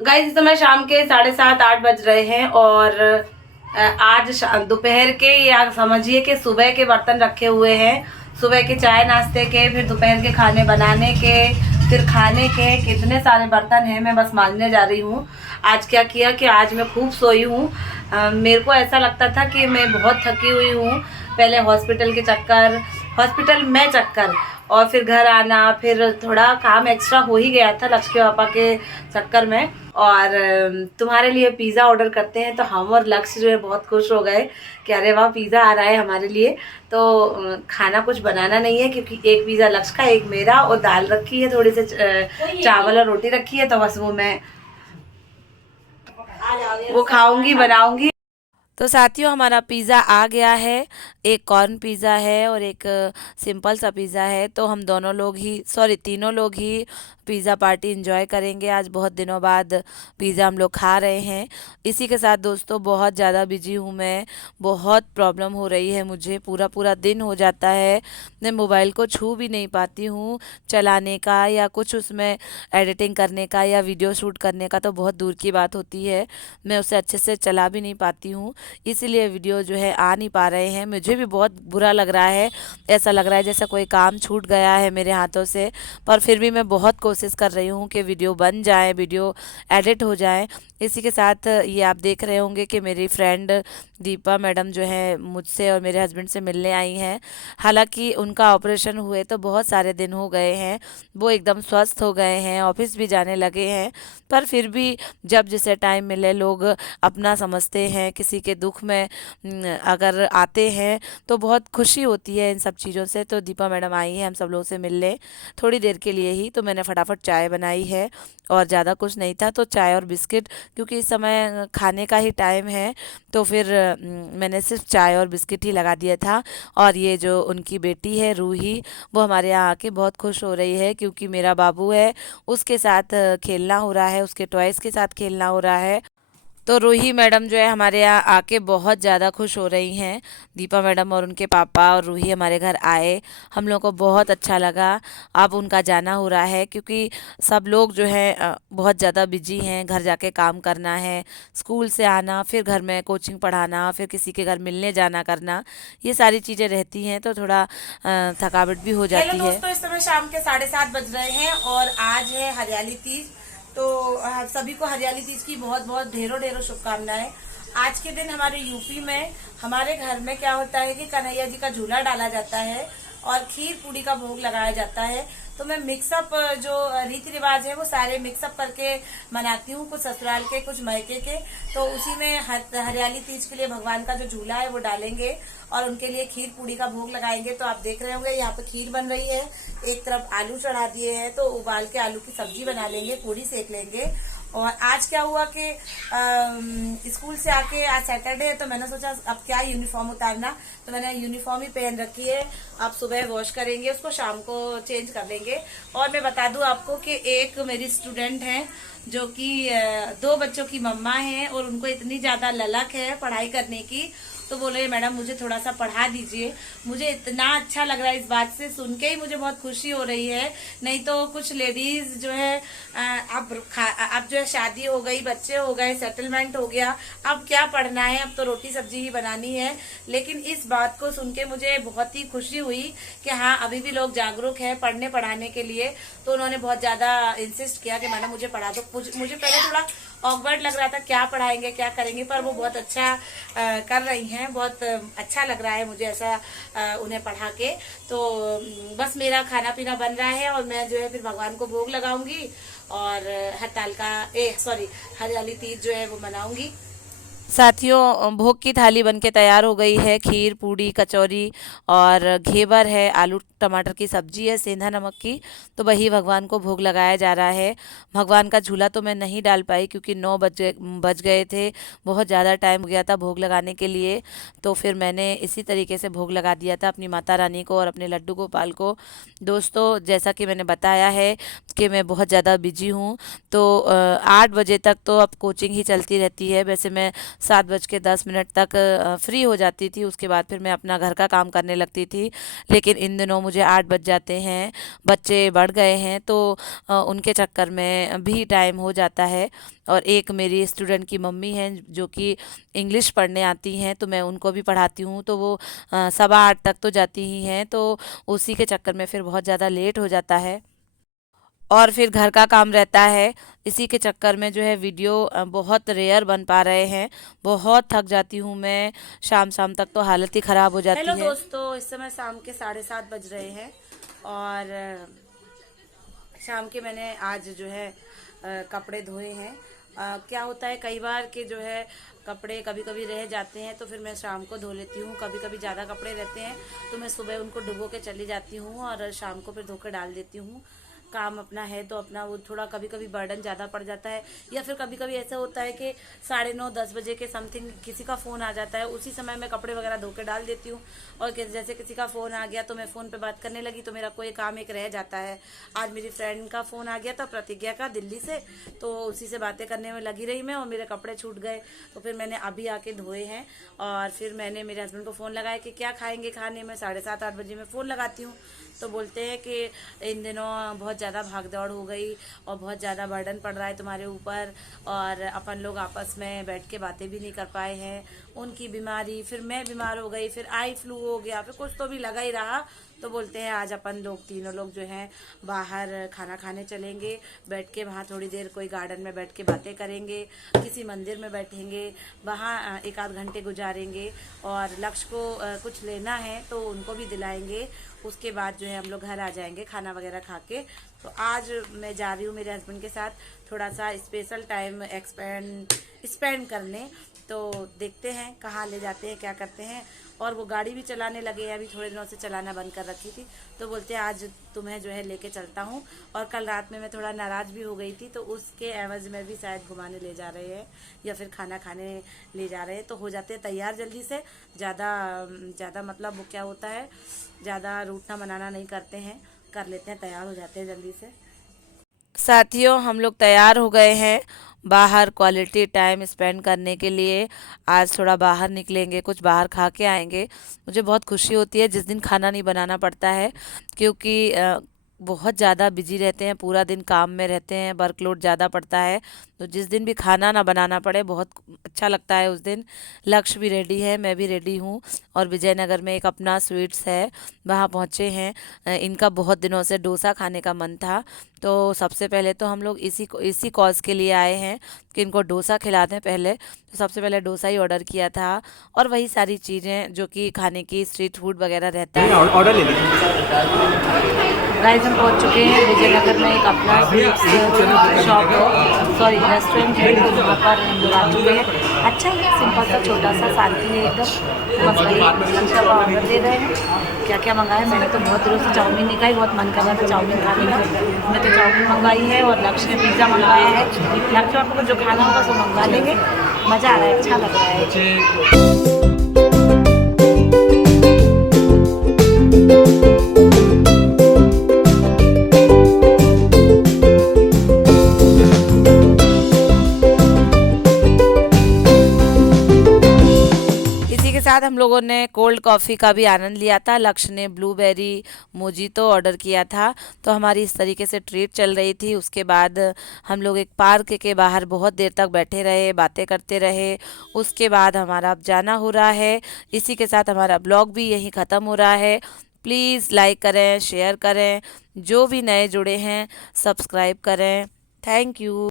Guys इस समय शाम के 7:30-8 बज रहे हैं और आज दोपहर के या समझिए कि सुबह के बर्तन रखे हुए हैं। सुबह के चाय नाश्ते के, फिर दोपहर के खाने बनाने के, फिर खाने के कितने सारे बर्तन हैं, मैं बस मांजने जा रही हूँ। आज क्या किया कि आज मैं खूब सोई हूँ। मेरे को ऐसा लगता था कि मैं बहुत थकी हुई हूँ। पहले हॉस्पिटल में चक्कर और फिर घर आना, फिर थोड़ा काम एक्स्ट्रा हो ही गया था लक्ष्य के पापा के चक्कर में। और तुम्हारे लिए पिज़्ज़ा ऑर्डर करते हैं तो हम और लक्ष्य जो है बहुत खुश हो गए कि अरे वाह पिज़्ज़ा आ रहा है हमारे लिए। तो खाना कुछ बनाना नहीं है क्योंकि एक पिज़्ज़ा लक्ष्य का, एक मेरा, और दाल रखी है, थोड़ी सी चावल और रोटी रखी है, तो बस वो मैं वो खाऊंगी बनाऊंगी। तो साथियों हमारा पिज़्ज़ा आ गया है। एक कॉर्न पिज़्ज़ा है और एक सिंपल सा पिज़्ज़ा है। तो हम दोनों लोग ही तीनों लोग ही पिज़्ज़ा पार्टी एंजॉय करेंगे। आज बहुत दिनों बाद पिज़्ज़ा हम लोग खा रहे हैं। इसी के साथ दोस्तों बहुत ज़्यादा बिजी हूँ मैं। बहुत प्रॉब्लम हो रही है मुझे, पूरा पूरा दिन हो जाता है मैं मोबाइल को छू भी नहीं पाती हूँ चलाने का, या कुछ उसमें एडिटिंग करने का या वीडियो शूट करने का तो बहुत दूर की बात होती है। मैं उसे अच्छे से चला भी नहीं पाती हूँ, इसीलिए वीडियो जो है आ नहीं पा रहे हैं। मुझे भी बहुत बुरा लग रहा है, ऐसा लग रहा है जैसा कोई काम छूट गया है मेरे हाथों से। पर फिर भी मैं बहुत कोशिश कर रही हूँ कि वीडियो बन जाए, वीडियो एडिट हो जाए। इसी के साथ ये आप देख रहे होंगे कि मेरी फ्रेंड दीपा मैडम जो है मुझसे और मेरे हस्बैंड से मिलने आई हैं। हालांकि उनका ऑपरेशन हुए तो बहुत सारे दिन हो गए हैं, वो एकदम स्वस्थ हो गए हैं, ऑफिस भी जाने लगे हैं। पर फिर भी जब जिसे टाइम मिले लोग अपना समझते हैं। किसी के दुख में अगर आते हैं तो बहुत खुशी होती है इन सब चीज़ों से। तो दीपा मैडम आई है हम सब लोगों से मिलने थोड़ी देर के लिए ही, तो मैंने फटाफट चाय बनाई है और ज़्यादा कुछ नहीं था तो चाय और बिस्किट, क्योंकि इस समय खाने का ही टाइम है तो फिर मैंने सिर्फ चाय और बिस्किट ही लगा दिया था। और ये जो उनकी बेटी है रूही, वो हमारे यहाँ आके बहुत खुश हो रही है क्योंकि मेरा बाबू है उसके साथ खेलना हो रहा है, उसके टॉयज़ के साथ खेलना हो रहा है। तो रूही मैडम जो है हमारे यहाँ आके बहुत ज़्यादा खुश हो रही हैं। दीपा मैडम और उनके पापा और रूही हमारे घर आए, हम लोग को बहुत अच्छा लगा। अब उनका जाना हो रहा है क्योंकि सब लोग जो है बहुत ज़्यादा बिजी हैं। घर जाके काम करना है, स्कूल से आना, फिर घर में कोचिंग पढ़ाना, फिर किसी के घर मिलने जाना करना, ये सारी चीज़ें रहती हैं तो थोड़ा थकावट भी हो जाती है। दोस्तों इस समय शाम के 7:30 बज रहे हैं और आज है हरियाली तीज। तो सभी को हरियाली तीज की बहुत बहुत ढेरों ढेरों शुभकामनाएं। आज के दिन हमारे यूपी में हमारे घर में क्या होता है कि कन्हैया जी का झूला डाला जाता है और खीर पूड़ी का भोग लगाया जाता है। तो मैं मिक्सअप जो रीति रिवाज है वो सारे मिक्सअप करके मनाती हूँ, कुछ ससुराल के कुछ मायके के। तो उसी में हरियाली तीज के लिए भगवान का जो झूला है वो डालेंगे और उनके लिए खीर पूड़ी का भोग लगाएंगे। तो आप देख रहे होंगे यहाँ पे खीर बन रही है, एक तरफ आलू चढ़ा दिए हैं तो उबाल के आलू की सब्जी बना लेंगे, पूड़ी सेक लेंगे। और आज क्या हुआ कि स्कूल से आके आज सैटरडे है तो मैंने सोचा अब क्या यूनिफॉर्म उतारना, तो मैंने यूनिफॉर्म ही पहन रखी है। अब सुबह वॉश करेंगे उसको, शाम को चेंज कर लेंगे। और मैं बता दूं आपको कि एक मेरी स्टूडेंट है जो कि 2 बच्चों की मम्मा है और उनको इतनी ज्यादा ललक है पढ़ाई करने की, तो बोले मैडम मुझे थोड़ा सा पढ़ा दीजिए। मुझे इतना अच्छा लग रहा है, इस बात से सुन के ही मुझे बहुत खुशी हो रही है। नहीं तो कुछ लेडीज जो है अब जो है शादी हो गई, बच्चे हो गए, सेटलमेंट हो गया, अब क्या पढ़ना है, अब तो रोटी सब्जी ही बनानी है। लेकिन इस बात को सुन के मुझे बहुत ही खुशी हुई कि हाँ अभी भी लोग जागरूक है पढ़ने पढ़ाने के लिए। तो उन्होंने बहुत ज्यादा इंसिस्ट किया कि मैडम मुझे पढ़ा दो। मुझे पहले थोड़ा ऑकवर्ड लग रहा था क्या पढ़ाएंगे क्या करेंगे, पर वो बहुत अच्छा कर रही हैं। बहुत अच्छा लग रहा है मुझे ऐसा उन्हें पढ़ा के। तो बस मेरा खाना पीना बन रहा है और मैं जो है फिर भगवान को भोग लगाऊंगी और हरियाली तीज जो है वो मनाऊंगी। साथियों भोग की थाली बनके तैयार हो गई है। खीर पूड़ी कचौरी और घेवर है, आलू टमाटर की सब्जी है सेंधा नमक की। तो वही भगवान को भोग लगाया जा रहा है। भगवान का झूला तो मैं नहीं डाल पाई क्योंकि 9 बज गए थे, बहुत ज़्यादा टाइम हो गया था भोग लगाने के लिए। तो फिर मैंने इसी तरीके से भोग लगा दिया था अपनी माता रानी को और अपने लड्डू गोपाल को। दोस्तों जैसा कि मैंने बताया है कि मैं बहुत ज़्यादा बिजी हूँ, तो 8 बजे तक तो अब कोचिंग ही चलती रहती है। वैसे मैं 7:10 तक फ्री हो जाती थी। उसके बाद फिर मैं अपना घर का काम करने लगती थी। लेकिन इन दिनों मुझे 8 बज जाते हैं, बच्चे बढ़ गए हैं तो उनके चक्कर में भी टाइम हो जाता है। और एक मेरी स्टूडेंट की मम्मी हैं जो कि इंग्लिश पढ़ने आती हैं, तो मैं उनको भी पढ़ाती हूँ, तो वो 8:15 तक तो जाती ही हैं, तो उसी के चक्कर में फिर बहुत ज़्यादा लेट हो जाता है। और फिर घर का काम रहता है, इसी के चक्कर में जो है वीडियो बहुत रेयर बन पा रहे हैं। बहुत थक जाती हूँ मैं, शाम शाम तक तो हालत ही ख़राब हो जाती है। हेलो दोस्तों, इस समय शाम के 7:30 बज रहे हैं और शाम के मैंने आज जो है कपड़े धोए हैं। क्या होता है कई बार कि जो है कपड़े कभी कभी रह जाते हैं तो फिर मैं शाम को धो लेती हूँ। कभी कभी ज़्यादा कपड़े रहते हैं तो मैं सुबह उनको डुबो के चली जाती हूँ और शाम को फिर धो के डाल देती हूँ। काम अपना है तो अपना वो थोड़ा कभी कभी बर्डन ज़्यादा पड़ जाता है, या फिर कभी कभी ऐसा होता है कि 9:30-10 बजे के समथिंग किसी का फ़ोन आ जाता है, उसी समय मैं कपड़े वगैरह धो के डाल देती हूँ। और जैसे किसी का फ़ोन आ गया तो मैं फ़ोन पे बात करने लगी तो मेरा कोई काम एक रह जाता है। आज मेरी फ्रेंड का फ़ोन आ गया था, प्रतिज्ञा का, दिल्ली से, तो उसी से बातें करने में लगी रही मैं और मेरे कपड़े छूट गए। तो फिर मैंने अभी आके धोए हैं और फिर मैंने मेरे हस्बैंड को फ़ोन लगाया कि क्या खाएंगे खाने में। 7:30-8 बजे मैं फ़ोन लगाती हूँ तो बोलते हैं कि इन दिनों बहुत ज़्यादा भागदौड़ हो गई और बहुत ज़्यादा बर्डन पड़ रहा है तुम्हारे ऊपर, और अपन लोग आपस में बैठ के बातें भी नहीं कर पाए हैं। उनकी बीमारी, फिर मैं बीमार हो गई, फिर आई फ्लू हो गया, फिर कुछ तो भी लगा ही रहा। तो बोलते हैं आज अपन लोग तीनों लोग जो हैं बाहर खाना खाने चलेंगे, बैठ के वहाँ थोड़ी देर कोई गार्डन में बैठ के बातें करेंगे, किसी मंदिर में बैठेंगे, वहाँ 1 आध घंटे गुजारेंगे और लक्ष्य को कुछ लेना है तो उनको भी दिलाएंगे। उसके बाद जो है हम लोग घर आ जाएंगे खाना वगैरह खा के। तो आज मैं जा रही हूँ मेरे हस्बैंड के साथ थोड़ा सा स्पेशल टाइम स्पेंड करने। तो देखते हैं कहाँ ले जाते हैं, क्या करते हैं। और वो गाड़ी भी चलाने लगे हैं, अभी थोड़े दिनों से चलाना बंद कर रखी थी, तो बोलते हैं आज तुम्हें जो है लेके चलता हूँ। और कल रात में मैं थोड़ा नाराज़ भी हो गई थी तो उसके एवज में भी शायद घुमाने ले जा रहे हैं या फिर खाना खाने ले जा रहे हैं। तो हो जाते हैं तैयार जल्दी से, ज़्यादा मतलब वो क्या होता है, ज़्यादा रूठना मनाना नहीं करते हैं, कर लेते हैं, तैयार हो जाते हैं जल्दी से। साथियों, हम लोग तैयार हो गए हैं बाहर क्वालिटी टाइम स्पेंड करने के लिए। आज थोड़ा बाहर निकलेंगे, कुछ बाहर खा के आएंगे। मुझे बहुत खुशी होती है जिस दिन खाना नहीं बनाना पड़ता है, क्योंकि बहुत ज़्यादा बिजी रहते हैं, पूरा दिन काम में रहते हैं, वर्कलोड ज़्यादा पड़ता है। तो जिस दिन भी खाना ना बनाना पड़े बहुत अच्छा लगता है उस दिन। लक्ष्य भी रेडी है, मैं भी रेडी हूँ और विजयनगर में एक अपना स्वीट्स है, वहाँ पहुँचे हैं। इनका बहुत दिनों से डोसा खाने का मन था, तो सबसे पहले तो हम लोग इसी कॉज के लिए आए हैं कि इनको डोसा खिला दें पहले। तो सबसे पहले डोसा ही ऑर्डर किया था और वही सारी चीज़ें जो कि खाने की स्ट्रीट फूड वगैरह रहता है। ऑर्डर ले लीजिए। गाइस हम पहुंच चुके हैं विजयनगर में एक अपना शॉप है, सॉरी रेस्टोरेंट है, तो वहाँ पर हम लोग आ चुके हैं। अच्छा ही सिंपल सा छोटा सा, शांति है एकदम। बस वही लक्ष्य का ऑर्डर दे रहे हैं। क्या क्या मंगाया, मैंने तो बहुत दिनों से चाउमीन नहीं खाई, बहुत मन कर रहा था चाउमीन खाने का। मैं तो चाउमीन मंगवाई है और लक्ष्य ने पिज़्ज़ा मंगवाया है। लक्ष्य आपको जो खाना होगा सो मंगवा लेंगे। मज़ा आ रहा है, अच्छा लग रहा है। इसी के साथ हम लोगों ने कोल्ड कॉफ़ी का भी आनंद लिया था। लक्ष्य ने ब्लूबेरी मोजितो ऑर्डर किया था। तो हमारी इस तरीके से ट्रीट चल रही थी। उसके बाद हम लोग एक पार्क के बाहर बहुत देर तक बैठे रहे, बातें करते रहे। उसके बाद हमारा अब जाना हो रहा है। इसी के साथ हमारा ब्लॉग भी यहीं ख़त्म हो रहा है। प्लीज़ लाइक करें, शेयर करें, जो भी नए जुड़े हैं सब्सक्राइब करें। Thank you.